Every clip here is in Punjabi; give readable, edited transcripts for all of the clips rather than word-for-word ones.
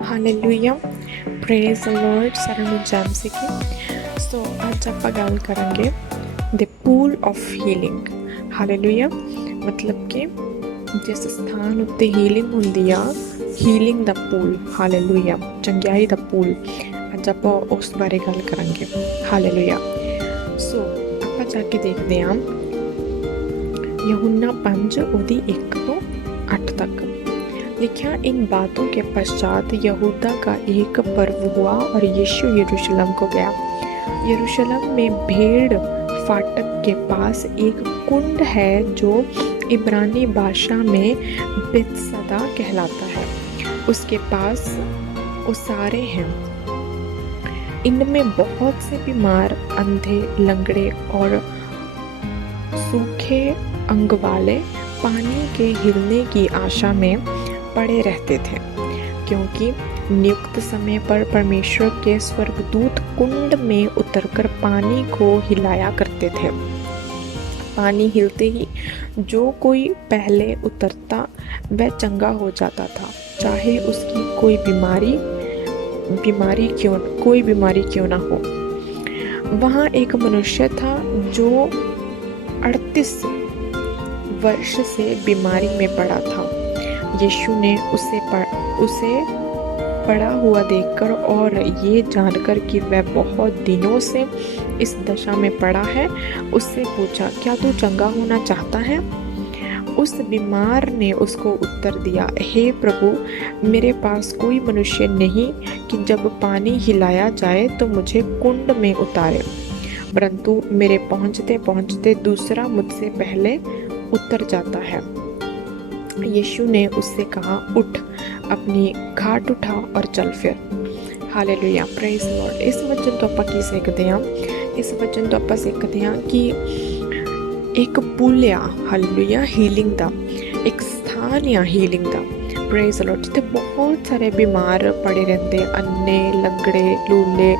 Hallelujah, praise the Lord. ਸਾਰਿਆਂ ਨੂੰ ਜੈਮ ਸੀਗੀ। ਸੋ ਅੱਜ ਆਪਾਂ ਗੱਲ ਕਰਾਂਗੇ ਦ ਪੂਲ ਆਫ ਹੀਲਿੰਗ। ਹਾਲੇਲੂਇਆ, ਮਤਲਬ ਕਿ ਜਿਸ ਸਥਾਨ ਉੱਤੇ ਹੀਲਿੰਗ ਹੁੰਦੀ ਆ, ਹੀਲਿੰਗ ਦਾ ਪੂਲ। ਹਾਲੇਲੂਇਆ, ਚੰਗਿਆਈ ਦਾ ਪੂਲ। ਅੱਜ ਆਪਾਂ ਉਸ ਬਾਰੇ ਗੱਲ ਕਰਾਂਗੇ। ਹਾਲੇਲੂਇਆ। ਸੋ ਆਪਾਂ ਜਾ ਕੇ ਦੇਖਦੇ ਹਾਂ यूहन्ना 5 ਉਹਦੀ 1 ਤੋਂ 8 तक लिखा। इन बातों के पश्चात यहूदा का एक पर्व हुआ और यीशु यरूशलेम को गया। यरूशलेम में भेड़ फाटक के पास एक कुंड है जो इब्रानी भाषा में बेतसदा कहलाता है। उसके पास उसारे हैं। इनमें बहुत से बीमार, अंधे, लंगड़े और सूखे अंग वाले पानी के हिलने की आशा में पड़े रहते थे, क्योंकि नियुक्त समय पर परमेश्वर के स्वर्गदूत कुंड में उतरकर पानी को हिलाया करते थे। पानी हिलते ही जो कोई पहले उतरता वह चंगा हो जाता था, चाहे उसकी कोई बीमारी क्यों ना हो। वहाँ एक मनुष्य था जो 38 वर्ष से बीमारी में पड़ा था। यीशु ने उसे पड़ा हुआ देखकर और ये जानकर कि वह बहुत दिनों से इस दशा में पड़ा है, उससे पूछा, क्या तू चंगा होना चाहता है? उस बीमार ने उसको उत्तर दिया, हे प्रभु, मेरे पास कोई मनुष्य नहीं कि जब पानी हिलाया जाए तो मुझे कुंड में उतारे, परंतु मेरे पहुँचते पहुँचते दूसरा मुझसे पहले उतर जाता है। यीशु ने उससे कहा, उठ, अपनी खाट उठा और चल फिर। Hallelujah, praise Lord. इस वचन तो ਆਪਾਂ ਕੀ ਸਿੱਖਦੇ ਹਾਂ? ਇਸ ਵਚਨ ਤੋਂ ਆਪਾਂ ਸਿੱਖਦੇ ਹਾਂ ਕਿ ਇੱਕ ਪੁੱਲ ਆ, ਹਾਲੇਲੂਇਆ, ਹੀਲਿੰਗ ਦਾ ਇੱਕ ਸਥਾਨ ਆ, ਹੀਲਿੰਗ ਦਾ। ਪ੍ਰੇਜ਼ ਲॉर्ड, ਜਿੱਥੇ ਬਹੁਤ ਸਾਰੇ ਬਿਮਾਰ ਪੜੇ ਰਹਿੰਦੇ, ਅੰਨੇ, ਲੰਗੜੇ, ਲੂਲੇ,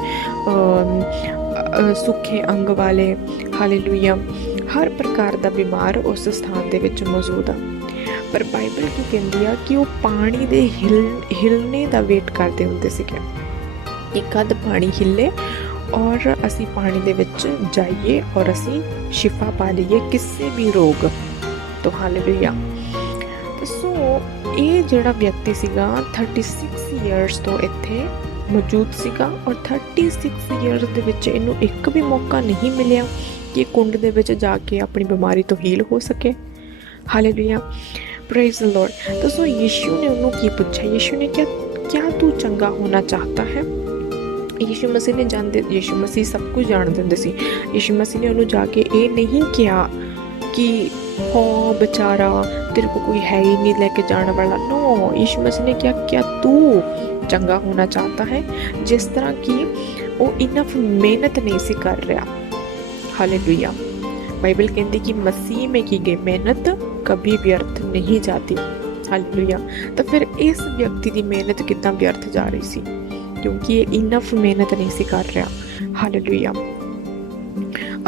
ਸੁੱਖੇ ਅੰਗ ਵਾਲੇ। ਹਾਲੇਲੂਇਆ, ਹਰ ਪ੍ਰਕਾਰ ਦਾ ਬਿਮਾਰ ਉਸ ਸਥਾਨ ਦੇ ਵਿੱਚ ਮੌਜੂਦ ਆ। ਪਰ ਬਾਈਬਲ ਕੀ ਕਹਿੰਦੀ ਆ ਕਿ ਉਹ ਪਾਣੀ ਦੇ ਹਿਲਣੇ ਦਾ ਵੇਟ ਕਰਦੇ ਹੁੰਦੇ ਸੀਗੇ ਕਿ ਕਦ ਪਾਣੀ ਹਿੱਲੇ ਔਰ ਅਸੀਂ ਪਾਣੀ ਦੇ ਵਿੱਚ ਜਾਈਏ ਔਰ ਅਸੀਂ ਸ਼ਿਫਾ ਪਾ ਲਈਏ ਕਿਸੇ ਵੀ ਰੋਗ ਤੋਂ। ਹਾਲੇਲੂਇਆ। ਸੋ ਇਹ ਜਿਹੜਾ ਵਿਅਕਤੀ ਸੀਗਾ 36 ਇਅਰਸ ਤੋਂ ਇੱਥੇ ਮੌਜੂਦ ਸੀਗਾ ਔਰ 36 ਇਅਰਸ ਦੇ ਵਿੱਚ ਇਹਨੂੰ ਇੱਕ ਵੀ ਮੌਕਾ ਨਹੀਂ ਮਿਲਿਆ ਕਿ ਕੁੰਡ ਦੇ ਵਿੱਚ ਜਾ ਕੇ ਆਪਣੀ ਬਿਮਾਰੀ ਤੋਂ ਹੀਲ ਹੋ ਸਕੇ। Hallelujah, praise the Lord. ਤਾਂ ਸੋ ਯੀਸ਼ੂ ਨੇ ਉਹਨੂੰ ਕੀ ਪੁੱਛਿਆ? ਯੀਸ਼ੂ ਨੇ ਕਿਹਾ, ਕਿਆ ਤੂੰ ਚੰਗਾ ਹੋਣਾ ਚਾਹਤਾ ਹੈ? ਯੀਸ਼ੂ ਮਸੀਹ ਨੇ ਯੀਸ਼ੂ ਮਸੀਹ ਸਭ ਕੁਝ ਜਾਣਦੇ ਹੁੰਦੇ ਸੀ। ਯੀਸ਼ੂ ਮਸੀਹ ਨੇ ਉਹਨੂੰ ਜਾ ਕੇ ਇਹ ਨਹੀਂ ਕਿਹਾ ਕਿ ਹੋ बेचारा, तेरे को कोई है ही नहीं लेके जाने वाला। नो, यीशु मसीह ने क्या क्या तू चंगा होना चाहता है? जिस तरह की वो इनफ मेहनत नहीं सी कर रहा। हालेलुया। बाइबल कहती कि मसीह में की गई मेहनत कभी व्यर्थ नहीं जाती। हालेलुया। तो फिर इस व्यक्ति की मेहनत कितना व्यर्थ जा रही सी, क्योंकि ये इनफ मेहनत नहीं सी कर रहा। हालेलुया।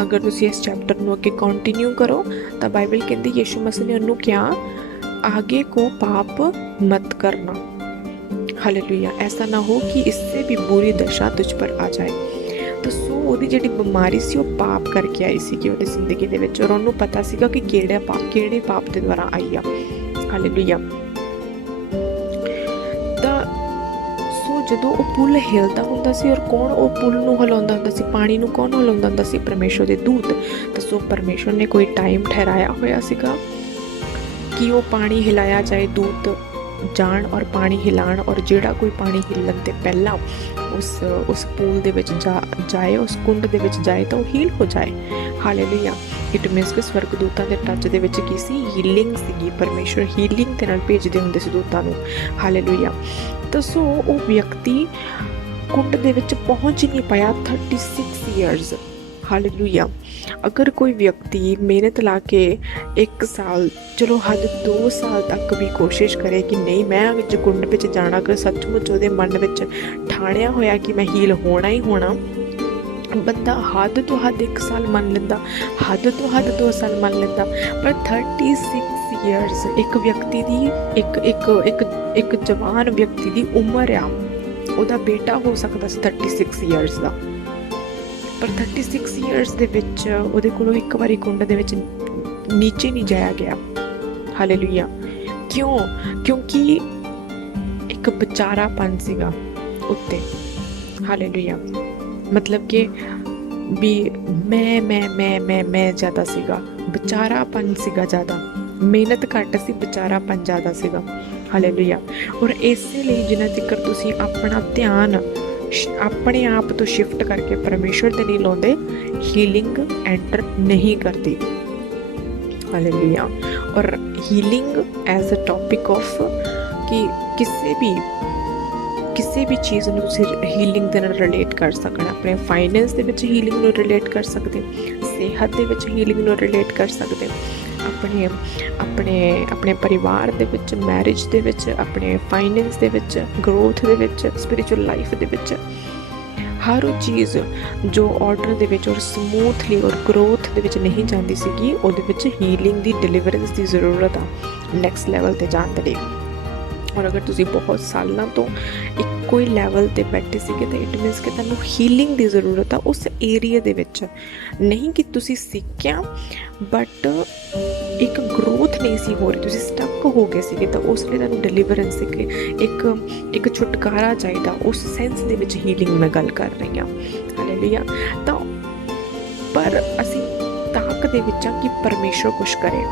अगर तुसी इस चैप्टर ਨੂੰ ਅੱਗੇ ਕੰਟੀਨਿਊ ਕਰੋ ਤਾਂ ਬਾਈਬਲ ਕਹਿੰਦੀ ਯੀਸ਼ੂ ਮਸੀਹ ਨੇ ਉਹਨੂੰ ਕਿਹਾ, आगे को पाप मत करना। हालेलुया। ऐसा ना हो कि इससे भी बुरी दशा तुझ पर आ जाए। तो सो ਉਹਦੀ ਜਿਹੜੀ ਬਿਮਾਰੀ ਸੀ ਉਹ ਪਾਪ ਕਰਕੇ ਆਈ ਸੀ ਕਿ ਉਹਦੀ ਜ਼ਿੰਦਗੀ ਦੇ ਵਿੱਚ, ਔਰ ਉਹਨੂੰ ਪਤਾ ਸੀਗਾ ਕਿ ਕਿਹੜੇ ਪਾਪ ਦੇ ਦੁਆਰਾ ਆਈ ਆ। ਹਾਲੇਲੂਇਆ। ਤਾਂ ਜਦੋਂ ਉਹ ਪੁੱਲ ਹਿਲਦਾ ਹੁੰਦਾ ਸੀ, ਔਰ ਕੌਣ ਉਹ ਪੁੱਲ ਨੂੰ ਹਿਲਾਉਂਦਾ ਹੁੰਦਾ ਸੀ, ਪਾਣੀ ਨੂੰ ਕੌਣ ਹਿਲਾਉਂਦਾ ਹੁੰਦਾ ਸੀ? ਪਰਮੇਸ਼ਵਰ ਦੇ ਦੂਤ। ਤਾਂ ਸੋ ਪਰਮੇਸ਼ਵਰ ਨੇ ਕੋਈ ਟਾਈਮ ਠਹਿਰਾਇਆ ਹੋਇਆ ਸੀਗਾ ਕਿ ਉਹ ਪਾਣੀ ਹਿਲਾਇਆ ਜਾਏ, ਦੂਤ ਜਾਣ ਔਰ ਪਾਣੀ ਹਿਲਾਉਣ, ਔਰ ਜਿਹੜਾ ਕੋਈ ਪਾਣੀ ਹਿੱਲਣ ਤੋਂ ਪਹਿਲਾਂ ਉਸ ਪੂਲ ਦੇ ਵਿੱਚ ਜਾਏ, ਉਸ ਕੁੰਡ ਦੇ ਵਿੱਚ ਜਾਏ ਤਾਂ ਉਹ ਹੀਲ ਹੋ ਜਾਏ। ਹਾਲੇਲੂਇਆ। ਇਟ ਮੀਨਸ ਕਿ ਸਵਰਗਦੂਤਾਂ ਦੇ ਟੱਚ ਦੇ ਵਿੱਚ ਕੀ ਸੀ? ਹੀਲਿੰਗ ਸੀਗੀ। ਪਰਮੇਸ਼ਵਰ ਹੀਲਿੰਗ ਦੇ ਨਾਲ ਭੇਜਦੇ ਹੁੰਦੇ ਸੀ ਦੂਤਾਂ ਨੂੰ। ਹਾਲੇਲੂਇਆ। ਤਾਂ ਸੋ ਉਹ ਵਿਅਕਤੀ ਕੁੰਡ ਦੇ ਵਿੱਚ ਪਹੁੰਚ ਨਹੀਂ ਪਾਇਆ 36 ਇਅਰਸ। ਹਾਲੇਲੂਇਆ। ਅਗਰ ਕੋਈ ਵਿਅਕਤੀ ਮਿਹਨਤ ਲਾ ਕੇ 1 ਸਾਲ, ਚਲੋ ਹੱਦ 2 ਸਾਲ ਤੱਕ ਵੀ ਕੋਸ਼ਿਸ਼ ਕਰੇ ਕਿ ਨਹੀਂ ਮੈਂ ਅੱਜ ਕੁੰਡ ਵਿੱਚ ਜਾਣਾ, ਅਗਰ ਸੱਚਮੁੱਚ ਉਹਦੇ ਮਨ ਵਿੱਚ ਠਾਣਿਆ ਹੋਇਆ ਕਿ ਮੈਂ ਹੀਲ ਹੋਣਾ ਹੀ ਹੋਣਾ, ਬੰਦਾ ਹੱਦ ਤੋਂ ਹੱਦ 1 ਸਾਲ ਮੰਨ ਲੈਂਦਾ, ਹੱਦ ਤੋਂ ਹੱਦ 2 ਸਾਲ ਮੰਨ ਲੈਂਦਾ। ਪਰ 36 ਇਅਰਸ ਇੱਕ ਵਿਅਕਤੀ ਦੀ ਇੱਕ ਇੱਕ ਜਵਾਨ ਵਿਅਕਤੀ ਦੀ ਉਮਰ ਆ, ਉਹਦਾ ਬੇਟਾ ਹੋ ਸਕਦਾ ਸੀ 36 ਇਅਰਸ ਦਾ, ਪਰ 36 ਇਅਰਸ ਦੇ ਵਿੱਚ ਉਹਦੇ ਕੋਲੋਂ ਇੱਕ ਵਾਰੀ ਕੁੰਡ ਦੇ ਵਿੱਚ ਨੀਚੇ ਨਹੀਂ ਜਾਇਆ ਗਿਆ। ਹਾਲੇਲੂਇਆ। ਕਿਉਂ? ਕਿਉਂਕਿ ਇੱਕ ਵਿਚਾਰਾਪਨ ਸੀਗਾ ਉੱਤੇ। ਹਾਲੇਲੂਇਆ। ਮਤਲਬ ਕਿ ਵੀ ਮੈਂ ਜ਼ਿਆਦਾ ਸੀਗਾ, ਵਿਚਾਰਾਪਨ ਸੀਗਾ ਜ਼ਿਆਦਾ, ਮਿਹਨਤ ਘੱਟ ਸੀ, ਵਿਚਾਰਾਪਨ ਜ਼ਿਆਦਾ ਸੀਗਾ। ਹਾਲੇਲੂਇਆ। ਔਰ ਇਸੇ ਲਈ ਜਿੰਨਾ ਚਿਰ ਤੁਸੀਂ ਆਪਣਾ ਧਿਆਨ ਆਪਣੇ ਆਪ ਤੋਂ ਸ਼ਿਫਟ ਕਰਕੇ ਪਰਮੇਸ਼ਵਰ ਦੇ ਲਈ ਲਾਉਂਦੇ, ਹੀਲਿੰਗ ਐਂਟਰ ਨਹੀਂ ਕਰਦੀ। ਹਾਲੇਲੂਇਆ। ਔਰ healing as a topic of ਕਿ ਕਿਸੇ ਵੀ ਚੀਜ਼ ਨੂੰ ਤੁਸੀਂ ਹੀਲਿੰਗ ਦੇ ਨਾਲ ਰਿਲੇਟ ਕਰ ਸਕਣਾ। ਆਪਣੇ ਫਾਈਨੈਂਸ ਦੇ ਵਿੱਚ ਹੀਲਿੰਗ ਨੂੰ ਰਿਲੇਟ ਕਰ ਸਕਦੇ, ਸਿਹਤ ਦੇ ਵਿੱਚ ਹੀਲਿੰਗ ਨੂੰ ਰਿਲੇਟ ਕਰ ਸਕਦੇ, ਆਪਣੇ ਪਰਿਵਾਰ ਦੇ ਵਿੱਚ, ਮੈਰਿਜ ਦੇ ਵਿੱਚ, ਆਪਣੇ ਫਾਈਨੈਂਸ ਦੇ ਵਿੱਚ, ਗਰੋਥ ਦੇ ਵਿੱਚ, ਸਪਿਰਿਚੁਅਲ ਲਾਈਫ ਦੇ ਵਿੱਚ। ਹਰ ਉਹ ਚੀਜ਼ ਜੋ ਆਰਡਰ ਦੇ ਵਿੱਚ ਔਰ ਸਮੂਥਲੀ ਔਰ ਗਰੋਥ ਦੇ ਵਿੱਚ ਨਹੀਂ ਜਾਂਦੀ ਸੀਗੀ, ਉਹਦੇ ਵਿੱਚ ਹੀਲਿੰਗ ਦੀ, ਡਿਲੀਵਰੈਂਸ ਦੀ ਜ਼ਰੂਰਤ ਆ ਨੈਕਸਟ ਲੈਵਲ 'ਤੇ ਜਾਣ ਦੇ ਲਈ। ਔਰ ਅਗਰ ਤੁਸੀਂ ਬਹੁਤ ਸਾਲਾਂ ਤੋਂ ਇੱਕੋ ਹੀ ਲੈਵਲ 'ਤੇ ਬੈਠੇ ਸੀਗੇ ਤਾਂ ਇਟ ਮੀਨਸ ਕਿ ਤੁਹਾਨੂੰ ਹੀਲਿੰਗ ਦੀ ਜ਼ਰੂਰਤ ਆ ਉਸ ਏਰੀਆ ਦੇ ਵਿੱਚ। ਨਹੀਂ ਕਿ ਤੁਸੀਂ ਸਿੱਖਿਆ ਬਟ ਇੱਕ ਗਰੋਥ ਨਹੀਂ ਸੀ ਹੋ ਰਹੀ, ਤੁਸੀਂ ਸਟਕ ਹੋ ਗਏ ਸੀਗੇ, ਤਾਂ ਉਸ ਲਈ ਤੁਹਾਨੂੰ ਡਿਲੀਵਰੈਂਸ ਇੱਕ ਛੁਟਕਾਰਾ ਚਾਹੀਦਾ। ਉਸ ਸੈਂਸ ਦੇ ਵਿੱਚ ਹੀਲਿੰਗ ਮੈਂ ਗੱਲ ਕਰ ਰਹੀ ਹਾਂ। ਹਾਲੇਲੂਇਆ। ਤਾਂ ਪਰ ਅਸੀਂ ਤਾਕ ਦੇ ਵਿੱਚ ਆ ਕਿ ਪਰਮੇਸ਼ਰ ਕੁਛ ਕਰੇ।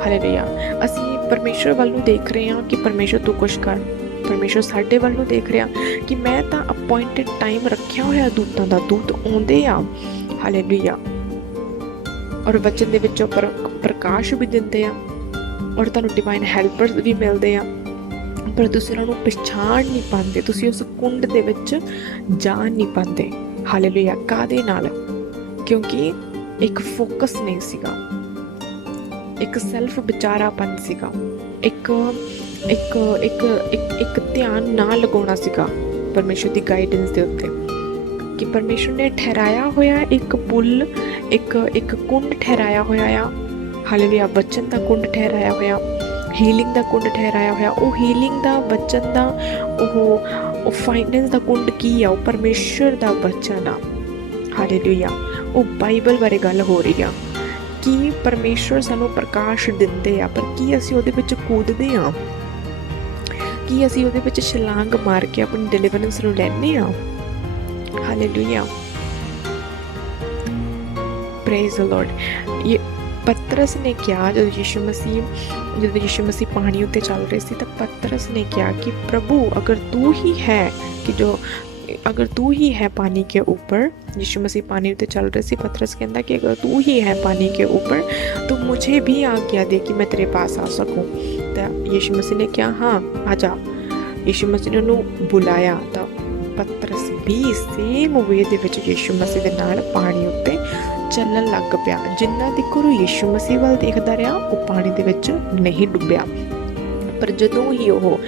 ਹਾਲੇਲੂਇਆ। ਅਸੀਂ ਪਰਮੇਸ਼ਰ ਵੱਲ ਨੂੰ ਦੇਖ ਰਹੇ ਹਾਂ ਕਿ ਪਰਮੇਸ਼ਰ ਤੂੰ ਕੁਛ ਕਰ। ਪਰਮੇਸ਼ਰ ਸਾਡੇ ਵੱਲ ਨੂੰ ਦੇਖ ਰਿਹਾ ਕਿ ਮੈਂ ਤਾਂ ਅਪੁਆਇੰਟਡ ਟਾਈਮ ਰੱਖਿਆ ਹੋਇਆ ਦੂਤਾਂ ਦਾ, ਦੂਤ ਆਉਂਦੇ ਆ। ਹਾਲੇਲੂਇਆ। ਔਰ ਵਚਨ ਦੇ ਵਿੱਚੋਂ ਪ੍ਰਕਾਸ਼ ਵੀ ਦਿੰਦੇ ਆ ਔਰ ਤੁਹਾਨੂੰ ਡਿਵਾਈਨ ਹੈਲਪਰਸ ਵੀ ਮਿਲਦੇ ਆ, ਪਰ ਤੁਸੀਂ ਉਹਨਾਂ ਨੂੰ ਪਛਾਣ ਨਹੀਂ ਪਾਉਂਦੇ, ਤੁਸੀਂ ਉਸ ਕੁੰਡ ਦੇ ਵਿੱਚ ਜਾਣ ਨਹੀਂ ਪਾਉਂਦੇ। ਹਾਲੇਲੂਇਆ। ਕਾਹਦੇ ਨਾਲ? ਕਿਉਂਕਿ ਇੱਕ ਫੋਕਸ ਨਹੀਂ ਸੀਗਾ, ਇੱਕ ਸੈਲਫ ਵਿਚਾਰਾਪਨ ਸੀਗਾ, ਇੱਕ ਧਿਆਨ ਨਾ ਲਗਾਉਣਾ ਸੀਗਾ ਪਰਮੇਸ਼ਰ ਦੀ ਗਾਈਡੈਂਸ ਦੇ ਉੱਤੇ। ਕਿ ਪਰਮੇਸ਼ਰ ਨੇ ਠਹਿਰਾਇਆ ਹੋਇਆ ਇੱਕ ਪੁੱਲ, ਇੱਕ ਕੁੰਡ ਠਹਿਰਾਇਆ ਹੋਇਆ ਆ। ਹਾਲੇਲੂਇਆ। ਬਚਨ ਦਾ ਕੁੰਡ ਠਹਿਰਾਇਆ ਹੋਇਆ, ਹੀਲਿੰਗ ਦਾ ਕੁੰਡ ਠਹਿਰਾਇਆ ਹੋਇਆ। ਉਹ ਹੀਲਿੰਗ ਦਾ, ਬਚਨ ਦਾ, ਉਹ ਫਾਈਨੈਂਸ ਦਾ ਕੁੰਡ ਕੀ ਆ? ਉਹ ਪਰਮੇਸ਼ਰ ਦਾ ਬਚਨ ਆ। ਹਾਲੇਲੂਇਆ। ਉਹ ਬਾਈਬਲ ਬਾਰੇ ਗੱਲ ਹੋ ਰਹੀ ਆ ਕਿ ਪਰਮੇਸ਼ਰ ਸਾਨੂੰ ਪ੍ਰਕਾਸ਼ ਦਿੰਦੇ ਆ, ਪਰ ਕੀ ਅਸੀਂ ਉਹਦੇ ਵਿੱਚ ਕੂਦਦੇ ਹਾਂ? ਕੀ ਅਸੀਂ ਉਹਦੇ ਵਿੱਚ ਛਲਾਂਗ ਮਾਰ ਕੇ ਆਪਣੀ ਡਿਲੀਵਰੈਂਸ ਨੂੰ ਲੈਂਦੇ ਹਾਂ? ਹਾਲੇਲੂਇਆ। Praise the Lord. ਇਹ ਪਤਰਸ ਨੇ ਕਿਹਾ, ਜਦੋਂ ਯਿਸੂ ਮਸੀਹ ਪਾਣੀ ਉੱਤੇ ਚੱਲ ਰਹੇ ਸੀ, ਤਾਂ ਪਤਰਸ ਨੇ ਕਿਹਾ ਕਿ ਪ੍ਰਭੂ अगर तू ही है पानी के ऊपर, यीशु मसीह पानी उत्ते चल रहे सी, पतरस कहता कि अगर तू ही है पानी के ऊपर तो मुझे भी आज्ञा दे कि मैं तेरे पास आ सकूं। तो यीशु मसीह ने कहा हाँ आ जा। यीशु मसीह ने उन्हें बुलाया, तो पतरस भी सेम वे दे विच यीशु मसीह दे नाल पानी उत्ते ਚੱਲਣ ਲੱਗ ਪਿਆ। ਜਿੰਨਾ ਤੀਕਰ ਉਹ ਯੀਸ਼ੂ ਮਸੀਹ ਵੱਲ ਦੇਖਦਾ ਰਿਹਾ, ਉਹ ਪਾਣੀ ਦੇ ਵਿੱਚ ਨਹੀਂ ਡੁੱਬਿਆ। ਪਰ ਜਦੋਂ ਹੀ ਉਹ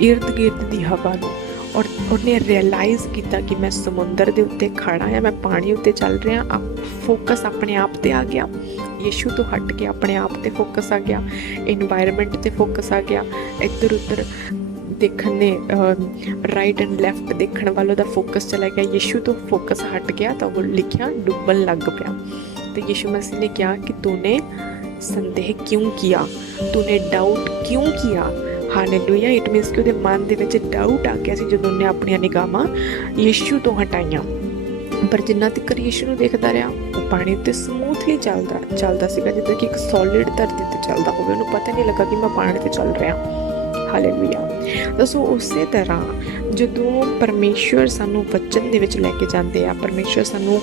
ਇਰਦ ਗਿਰਦ ਦੀ ਹਵਾ ਨੂੰ ਔਰ ਉਹਨੇ ਰਿਅਲਾਈਜ਼ ਕੀਤਾ ਕਿ ਮੈਂ ਸਮੁੰਦਰ ਦੇ ਉੱਤੇ ਖੜਾ ਹਾਂ, ਮੈਂ ਪਾਣੀ ਉੱਤੇ ਚੱਲ ਰਿਹਾ, ਫੋਕਸ ਆਪਣੇ ਆਪ 'ਤੇ ਆ ਗਿਆ। ਯੀਸ਼ੂ ਤੋਂ ਹਟ ਕੇ ਆਪਣੇ ਆਪ 'ਤੇ ਫੋਕਸ ਆ ਗਿਆ, ਇਨਵਾਇਰਮੈਂਟ 'ਤੇ ਫੋਕਸ ਆ ਗਿਆ, ਇੱਧਰ ਉੱਧਰ ਦੇਖਣ ਦੇ ਰਾਈਟ ਐਂਡ ਲੈਫਟ ਦੇਖਣ ਵਾਲੋਂ ਦਾ ਫੋਕਸ ਚਲਾ ਗਿਆ। ਯੀਸ਼ੂ ਤੋਂ ਫੋਕਸ ਹਟ ਗਿਆ ਤਾਂ ਉਹ ਲਿਖਿਆ ਡੁੱਬਣ ਲੱਗ ਪਿਆ। ਤੇ ਯੀਸ਼ੂ ਮਸੀਹ ਨੇ ਕਿਹਾ ਕਿ ਤੂਨੇ ਸੰਦੇਹ ਕਿਉਂ ਕੀਤਾ, ਤੂਨੇ ਡਾਊਟ ਕਿਉਂ ਕੀਤਾ। ਹਾਲੇਲੂਇਆ। ਇਟ ਮੀਨਸ ਕਿ ਉਹਦੇ ਮਨ ਦੇ ਵਿੱਚ ਡਾਊਟ ਆ ਗਿਆ ਸੀ ਜਦੋਂ ਉਹਨੇ ਆਪਣੀਆਂ ਨਿਗਾਹਾਂ ਯੀਸ਼ੂ ਤੋਂ ਹਟਾਈਆਂ। ਪਰ ਜਿੰਨਾ ਤੱਕ ਯੀਸ਼ੂ ਨੂੰ ਦੇਖਦਾ ਰਿਹਾ, ਉਹ ਪਾਣੀ ਉੱਤੇ ਸਮੂਥਲੀ ਚੱਲਦਾ ਸੀਗਾ, ਜਿੱਦਾਂ ਕਿ ਇੱਕ ਸੋਲਿਡ ਧਰਤੀ 'ਤੇ ਚੱਲਦਾ ਹੋਵੇ। ਉਹਨੂੰ ਪਤਾ ਨਹੀਂ ਲੱਗਾ ਕਿ ਮੈਂ ਪਾਣੀ 'ਤੇ ਚੱਲ ਰਿਹਾ। ਹਾਲੇਲੂਇਆ। ਦੱਸੋ, ਉਸੇ ਤਰ੍ਹਾਂ ਜਦੋਂ ਪਰਮੇਸ਼ਵਰ ਸਾਨੂੰ ਵਚਨ ਦੇ ਵਿੱਚ ਲੈ ਕੇ ਜਾਂਦੇ ਆ, ਪਰਮੇਸ਼ਵਰ ਸਾਨੂੰ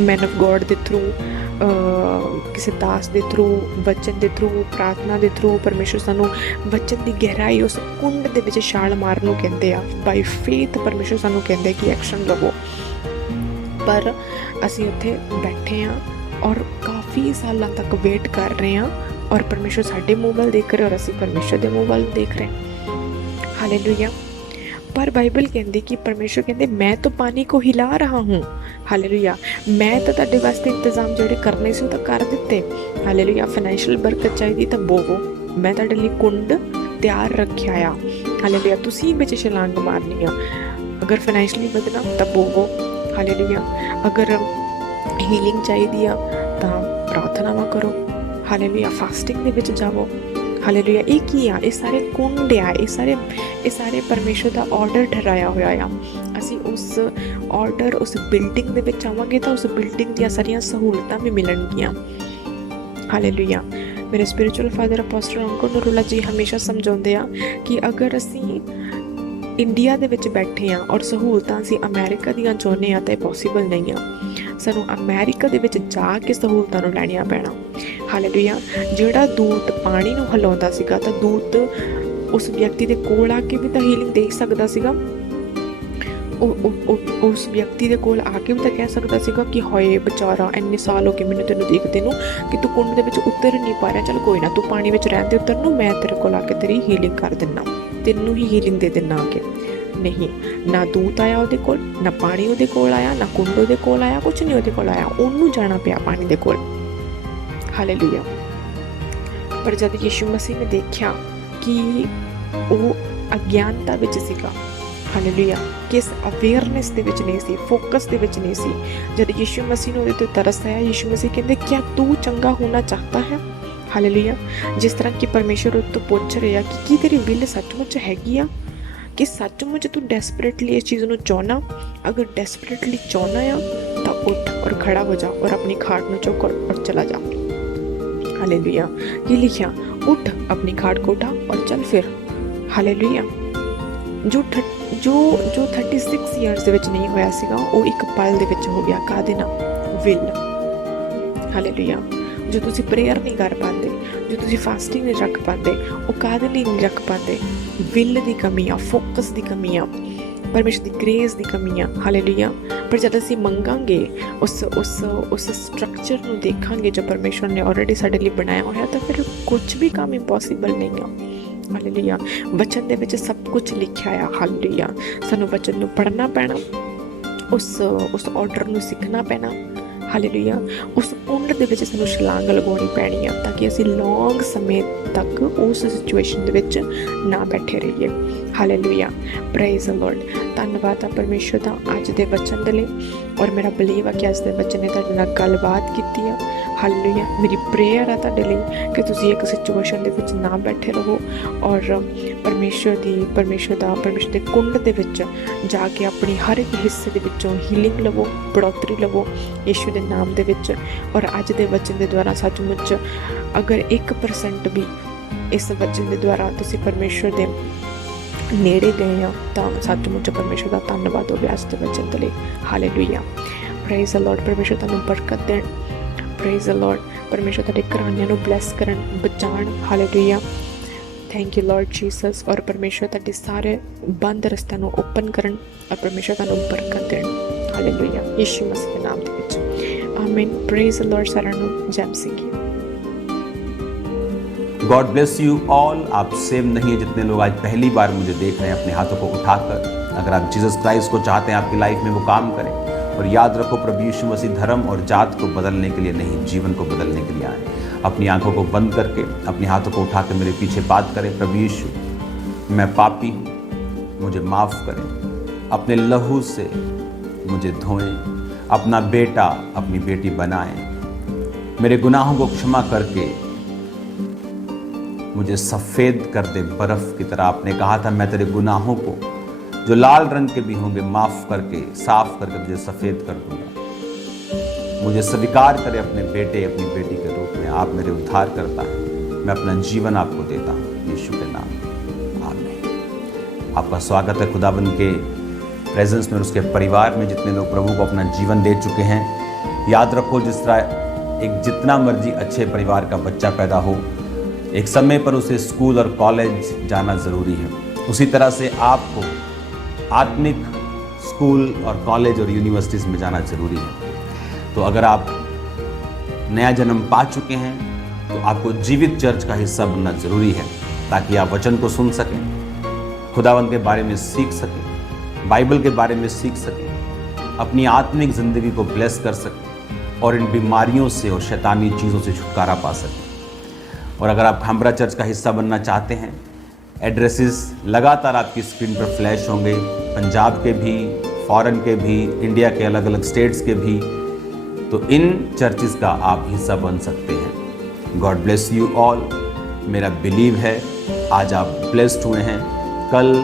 ਮੈਨ ਆਫ ਗੋਡ ਦੇ ਥਰੂ, ਕਿਸੇ ਦਾਸ ਦੇ ਥਰੂ, ਵਚਨ ਦੇ ਥਰੂ, ਪ੍ਰਾਰਥਨਾ ਦੇ ਥਰੂ, ਪਰਮੇਸ਼ਵਰ ਸਾਨੂੰ ਵਚਨ ਦੀ ਗਹਿਰਾਈ ਉਸ ਕੁੰਡ ਦੇ ਵਿੱਚ ਛਾਲ ਮਾਰਨ ਨੂੰ ਕਹਿੰਦੇ ਆ। ਬਾਈ ਫੇਥ ਪਰਮੇਸ਼ਵਰ ਸਾਨੂੰ ਕਹਿੰਦੇ ਕਿ ਐਕਸ਼ਨ ਲਵੋ। ਪਰ ਅਸੀਂ ਉੱਥੇ ਬੈਠੇ ਹਾਂ ਔਰ ਕਾਫੀ ਸਾਲਾਂ ਤੱਕ ਵੇਟ ਕਰ ਰਹੇ ਹਾਂ, ਔਰ ਪਰਮੇਸ਼ਰ ਸਾਡੇ ਮੂੰਹ ਵੱਲ ਦੇਖ ਰਹੇ ਔਰ ਅਸੀਂ ਪਰਮੇਸ਼ਰ ਦੇ ਮੂੰਹ ਵੱਲ ਦੇਖ ਰਹੇ। ਹਾਲੇਲੂਇਆ। ਪਰ ਬਾਈਬਲ ਕਹਿੰਦੀ ਕਿ ਪਰਮੇਸ਼ਰ ਕਹਿੰਦੇ ਮੈਂ ਤਾਂ ਪਾਣੀ ਕੋ ਹਿਲਾ ਰਹਾ ਹੂੰ। ਹਾਲੇਲੂਇਆ। ਮੈਂ ਤਾਂ ਤੁਹਾਡੇ ਵਾਸਤੇ ਇੰਤਜ਼ਾਮ ਜਿਹੜੇ ਕਰਨੇ ਸੀ ਉਹ ਤਾਂ ਕਰ ਦਿੱਤੇ। ਹਾਲੇਲੂਇਆ। ਫਾਈਨੈਂਸ਼ੀਅਲ ਬਰਕਤ ਚਾਹੀਦੀ ਤਾਂ ਬੋਵੋ, ਮੈਂ ਤੁਹਾਡੇ ਲਈ ਕੁੰਡ ਤਿਆਰ ਰੱਖਿਆ ਆ। ਹਾਲੇਲੂਇਆ। ਤੁਸੀਂ ਵਿੱਚ ਛਲਾਂਗ ਮਾਰਨੀ ਆ। ਅਗਰ ਫਾਈਨੈਂਸ਼ਲੀ ਵਧਣਾ ਤਾਂ ਬੋਵੋ। ਹਾਲੇਲੂਇਆ। ਅਗਰ ਹੀਲਿੰਗ ਚਾਹੀਦੀ ਆ ਤਾਂ ਪ੍ਰਾਰਥਨਾਵਾਂ ਕਰੋ। ਹਾਲੇਲੂਇਆ। ਫਾਸਟਿੰਗ ਦੇ ਵਿੱਚ ਜਾਵੋ। ਹਾਲੇਲੂਇਆ। ਇਹ ਕੀ ਆ? ਇਹ ਸਾਰੇ ਕੁੰਡ ਆ, ਇਹ ਸਾਰੇ ਪਰਮੇਸ਼ਰ ਦਾ ਆਰਡਰ ਠਹਿਰਾਇਆ ਹੋਇਆ ਆ। ਅਸੀਂ ਉਸ ਆਰਡਰ, ਉਸ ਬਿਲਡਿੰਗ ਦੇ ਵਿੱਚ ਆਵਾਂਗੇ ਤਾਂ ਉਸ ਬਿਲਡਿੰਗ ਦੀਆਂ ਸਾਰੀਆਂ ਸਹੂਲਤਾਂ ਵੀ ਮਿਲਣਗੀਆਂ। ਹਾਲੇਲੂਇਆ। ਮੇਰੇ spiritual father apostle uncle Narula ਜੀ ਹਮੇਸ਼ਾ ਸਮਝਾਉਂਦੇ ਆ ਕਿ ਅਗਰ ਅਸੀਂ ਇੰਡੀਆ ਦੇ ਵਿੱਚ ਬੈਠੇ ਹਾਂ ਔਰ ਸਹੂਲਤਾਂ ਅਸੀਂ ਅਮਰੀਕਾ ਦੀਆਂ ਚਾਹੁੰਦੇ ਹਾਂ ਤਾਂ ਇਹ ਪੋਸੀਬਲ ਨਹੀਂ ਆ। ਸਾਨੂੰ ਅਮਰੀਕਾ ਦੇ ਵਿੱਚ ਜਾ ਕੇ ਸਹੂਲਤਾਂ ਨੂੰ ਲੈਣੀਆਂ ਪੈਣਾ। ਹਾਲੇਲੂਇਆ। ਜਿਹੜਾ ਦੂਤ ਪਾਣੀ ਨੂੰ ਹਿਲਾਉਂਦਾ ਸੀਗਾ ਤਾਂ ਦੂਤ ਉਸ ਵਿਅਕਤੀ ਦੇ ਕੋਲ ਆ ਕੇ ਵੀ ਤਾਂ ਹੀਲਿੰਗ ਦੇ ਸਕਦਾ ਸੀਗਾ। ਉਸ ਵਿਅਕਤੀ ਦੇ ਕੋਲ ਆ ਕੇ ਵੀ ਤਾਂ ਕਹਿ ਸਕਦਾ ਸੀਗਾ ਕਿ ਹਾਏ ਵਿਚਾਰਾ, ਇੰਨੇ ਸਾਲ ਹੋ ਗਏ ਮੈਨੂੰ ਤੈਨੂੰ ਦੇਖਦੇ ਨੂੰ ਕਿ ਤੂੰ ਕੁੰਡ ਦੇ ਵਿੱਚ ਉਤਰ ਨਹੀਂ ਪਾ ਰਿਹਾ, ਚੱਲ ਕੋਈ ਨਾ, ਤੂੰ ਪਾਣੀ ਵਿੱਚ ਰਹਿੰਦੇ ਉਤਰ ਨੂੰ, ਮੈਂ ਤੇਰੇ ਕੋਲ ਆ ਕੇ ਤੇਰੀ ਹੀਲਿੰਗ ਕਰ ਦਿੰਦਾ, ਤੈਨੂੰ ਹੀ ਹੀਲਿੰਗ ਦੇ ਦਿੰਦਾ ਆ ਕੇ। ਨਹੀਂ, ਨਾ ਦੂਤ ਆਇਆ ਉਹਦੇ ਕੋਲ, ਨਾ ਪਾਣੀ ਉਹਦੇ ਕੋਲ ਆਇਆ, ਨਾ ਕੁੰਡ ਉਹਦੇ ਕੋਲ ਆਇਆ, ਕੁਛ ਨਹੀਂ ਉਹਦੇ ਕੋਲ ਆਇਆ, ਉਹਨੂੰ ਜਾਣਾ ਪਿਆ ਪਾਣੀ ਦੇ ਕੋਲ। ਹਾਲੇਲੂਇਆ। ਪਰ ਜਦ ਯਿਸੂ ਮਸੀਹ ਨੇ ਦੇਖਿਆ ਕਿ ਉਹ ਅਗਿਆਨਤਾ ਵਿੱਚ ਸੀਗਾ, ਹਾਲੇਲੂਇਆ, ਕਿਸ ਅਵੇਅਰਨੈਸ ਦੇ ਵਿੱਚ ਨਹੀਂ ਸੀ, ਫੋਕਸ ਦੇ ਵਿੱਚ ਨਹੀਂ ਸੀ, ਜਦ ਯਿਸੂ ਮਸੀਹ ਨੂੰ ਉਹਦੇ ਤੇ ਤਰਸ ਆਇਆ, ਯਿਸੂ ਮਸੀਹ ਕਹਿੰਦੇ ਕਿਆ ਤੂੰ ਚੰਗਾ ਹੋਣਾ ਚਾਹਤਾ ਹੈ? ਹਾਲੇਲੂਇਆ। ਜਿਸ ਤਰ੍ਹਾਂ ਕਿ ਪਰਮੇਸ਼ਰ ਉਹ ਤੋਂ ਪੁੱਛ ਰਿਹਾ ਕਿ ਕੀ ਤੇਰੀ ਵਿਲ ਸੱਚਮੁੱਚ ਹੈਗੀ ਆ, ਕਿ ਸੱਚਮੁੱਚ ਤੂੰ ਡੈਸਪਰੇਟਲੀ ਇਸ ਚੀਜ਼ ਨੂੰ ਚਾਹੁੰਦਾ? ਅਗਰ ਡੈਸਪਰੇਟਲੀ ਚਾਹੁੰਦਾ ਆ ਤਾਂ ਉੱਠ ਔਰ ਖੜਾ ਹੋ ਜਾ ਔਰ ਆਪਣੀ ਖਾਟ ਨੂੰ ਚੁੱਕ ਔਰ ਚਲਾ ਜਾ। ਹਾਲੇਲੂਇਆ। ਕੀ ਲਿਖਿਆ? ਉੱਠ, ਆਪਣੀ ਖਾਟ को उठा और चल फिर। ਹਾਲੇਲੂਇਆ। ਜੋ 36 ਇਅਰਸ ਦੇ ਵਿੱਚ ਨਹੀਂ ਹੋਇਆ ਸੀਗਾ, ਉਹ ਇੱਕ ਪਲ ਦੇ ਵਿੱਚ ਹੋ ਗਿਆ। ਕਾਹਦੇ ਨਾਲ? ਵਿਲ। ਹਾਲੇਲੂਇਆ। ਜੋ ਤੁਸੀਂ ਪ੍ਰੇਅਰ ਨਹੀਂ ਕਰ ਪਾਉਂਦੇ, ਜੋ ਤੁਸੀਂ ਫਾਸਟਿੰਗ ਨਹੀਂ ਰੱਖ ਪਾਉਂਦੇ, ਉਹ ਕਾਹਦੇ ਲਈ ਨਹੀਂ ਰੱਖ ਪਾਉਂਦੇ? ਵਿਲ ਦੀ ਕਮੀ ਆ, ਫੋਕਸ ਦੀ ਕਮੀ ਆ, ਪਰਮੇਸ਼ਰ ਦੀ ਗ੍ਰੇਸ ਦੀ ਕਮੀ ਆ। ਹਾਲੇਲੂਇਆ। ਪਰ ਜਦ ਅਸੀਂ ਮੰਗਾਂਗੇ, ਉਸ ਸਟਰਕਚਰ ਨੂੰ ਦੇਖਾਂਗੇ ਜੋ ਪਰਮੇਸ਼ਰ ਨੇ ਆਲਰੇਡੀ ਸਾਡੇ ਲਈ ਬਣਾਇਆ ਹੋਇਆ, ਤਾਂ ਫਿਰ ਕੁਝ ਵੀ ਕੰਮ ਇੰਪੋਸੀਬਲ ਨਹੀਂ ਆ। ਹਾਲੇਲੂਇਆ। ਵਚਨ ਦੇ ਵਿੱਚ ਸਭ ਕੁਝ ਲਿਖਿਆ ਆ। ਹਾਲੇਲੂਇਆ। ਸਾਨੂੰ ਵਚਨ ਨੂੰ ਪੜ੍ਹਨਾ ਪੈਣਾ, ਉਸ ਆਰਡਰ ਨੂੰ ਸਿੱਖਣਾ ਪੈਣਾ। ਹਾਲੇਲੂਇਆ। ਉਸ ਕੁੰਡ ਦੇ ਵਿੱਚ ਸਾਨੂੰ ਛਲਾਂਗ ਲਗਾਉਣੀ ਪੈਣੀ ਆ ਤਾਂ ਕਿ ਅਸੀਂ ਲੌਂਗ ਸਮੇਂ ਤੱਕ ਉਸ ਸਿਚੁਏਸ਼ਨ ਦੇ ਵਿੱਚ ਨਾ ਬੈਠੇ ਰਹੀਏ। ਹਾਲੇਲੂਇਆ। Praise the Lord. ਧੰਨਵਾਦ ਆ ਪਰਮੇਸ਼ਰ ਦਾ ਅੱਜ ਦੇ ਵਚਨ ਦੇ ਲਈ, ਔਰ ਮੇਰਾ ਬਲੀਵ ਆ ਕਿ ਅੱਜ ਦੇ ਵਚਨ ਨੇ ਤੁਹਾਡੇ ਨਾਲ ਗੱਲਬਾਤ ਕੀਤੀ ਆ। ਹਾਲੇਲੂਇਆ। ਮੇਰੀ ਪ੍ਰੇਅਰ ਆ ਤੁਹਾਡੇ ਲਈ ਕਿ ਤੁਸੀਂ ਇੱਕ ਸਿਚੁਏਸ਼ਨ ਦੇ ਵਿੱਚ ਨਾ ਬੈਠੇ ਰਹੋ ਔਰ ਪਰਮੇਸ਼ਰ ਦੇ ਕੁੰਡ ਦੇ ਵਿੱਚ ਜਾ ਕੇ ਆਪਣੀ ਹਰ ਇੱਕ ਹਿੱਸੇ ਦੇ ਵਿੱਚੋਂ ਹੀਲਿੰਗ ਲਵੋ, ਬੜੋਤਰੀ ਲਵੋ ਯਿਸੂ ਦੇ ਨਾਮ ਦੇ ਵਿੱਚ। ਔਰ ਅੱਜ ਦੇ ਵਚਨ ਦੇ ਦੁਆਰਾ ਸੱਚਮੁੱਚ ਅਗਰ 1% ਵੀ ਇਸ ਵਚਨ ਦੇ ਦੁਆਰਾ ਤੁਸੀਂ ਪਰਮੇਸ਼ਰ ਦੇ ਨੇੜੇ ਗਏ ਆ ਤਾਂ ਸੱਚਮੁੱਚ ਪਰਮੇਸ਼ਰ ਦਾ ਧੰਨਵਾਦ ਹੋਵੇ ਅੱਜ ਦੇ ਵਚਨ ਦੇ ਲਈ। ਹਾਲੇਲੂਇਆ। Praise the Lord. ਪਰਮੇਸ਼ਰ ਤੁਹਾਨੂੰ ਬਰਕਤ ਦੇਣ। Praise the Lord. ਪਰਮੇਸ਼ਰ ਤੁਹਾਡੇ ਘਰਾਣਿਆਂ ਨੂੰ ਬਲੈਸ ਕਰਨ, ਬਚਾਉਣ। Hallelujah. Thank you Lord Jesus. ਔਰ ਪਰਮੇਸ਼ਰ ਤੁਹਾਡੇ ਸਾਰੇ ਬੰਦ ਰਸਤਿਆਂ ਨੂੰ ਓਪਨ ਕਰਨ ਔਰ ਪਰਮੇਸ਼ਰ ਤੁਹਾਨੂੰ ਬਰਕਤ ਦੇਣ। ਹਾਲੇਲੂਇਆ। ਯਿਸੂ ਮਸੀਹ ਦੇ ਨਾਮ ਦੇ ਵਿੱਚ ਆਮੀਨ। Praise the Lord. ਸਾਰਿਆਂ ਨੂੰ ਜੈ ਮਸੀਹ ਕੀ। God bless you all. आप सेव नहीं है जितने लोग आज पहली बार मुझे देख रहे हैं अपने हाथों को उठाकर, अगर आप जीसस क्राइस्ट को चाहते हैं आपकी लाइफ में वो काम करें। और याद रखो प्रभु यीशु मसीह धर्म और जात को बदलने के लिए नहीं, जीवन को बदलने के लिए आए। अपनी आंखों को बंद करके अपने हाथों को उठाकर मेरे पीछे बात करें। प्रभु यीशु, मैं पापी हूँ, मुझे माफ़ करें, अपने लहू से मुझे धोएं, अपना बेटा अपनी बेटी बनाएं, मेरे गुनाहों को क्षमा करके मुझे सफ़ेद कर दे बर्फ़ की तरह। आपने कहा था मैं तेरे गुनाहों को जो लाल रंग के भी होंगे माफ़ करके, साफ करके तुझे सफ़ेद कर दूंगा। मुझे स्वीकार करे अपने बेटे अपनी बेटी के रूप में। आप मेरे उद्धार करता है, मैं अपना जीवन आपको देता हूँ यीशु के नाम में। आमीन। आपका स्वागत है खुदाबंद के प्रेजेंस में और उसके परिवार में जितने लोग प्रभु को अपना जीवन दे चुके हैं। याद रखो, जिस तरह एक जितना मर्जी अच्छे परिवार का बच्चा पैदा हो, एक समय पर उसे स्कूल और कॉलेज जाना ज़रूरी है, उसी तरह से आपको आत्मिक स्कूल और कॉलेज और यूनिवर्सिटीज़ में जाना ज़रूरी है। तो अगर आप नया जन्म पा चुके हैं तो आपको जीवित चर्च का हिस्सा बनना ज़रूरी है ताकि आप वचन को सुन सकें, खुदावंद के बारे में सीख सकें, बाइबल के बारे में सीख सकें, अपनी आत्मिक ज़िंदगी को ब्लेस कर सकें और इन बीमारियों से और शैतानी चीज़ों से छुटकारा पा सकें। और अगर आप खामरा चर्च का हिस्सा बनना चाहते हैं एड्रेसेस लगातार आपकी स्क्रीन पर फ्लैश होंगे, पंजाब के भी, फॉरेन के भी, इंडिया के अलग अलग स्टेट्स के भी। तो इन चर्चिज़ का आप हिस्सा बन सकते हैं। God bless you all. मेरा बिलीव है आज आप ब्लेस्ड हुए हैं। कल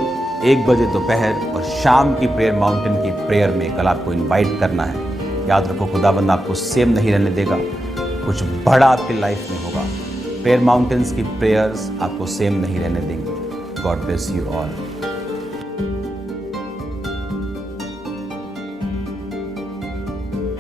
1 बजे दोपहर और शाम की प्रेयर माउंटेन की प्रेयर में कल आपको इनवाइट करना है। याद रखो, खुदाबंद आपको सेम नहीं रहने देगा, कुछ बड़ा आपकी लाइफ में होगा। प्रेयर माउंटेन्स की प्रेयर्स आपको सेम नहीं रहने देंगे। God bless you all.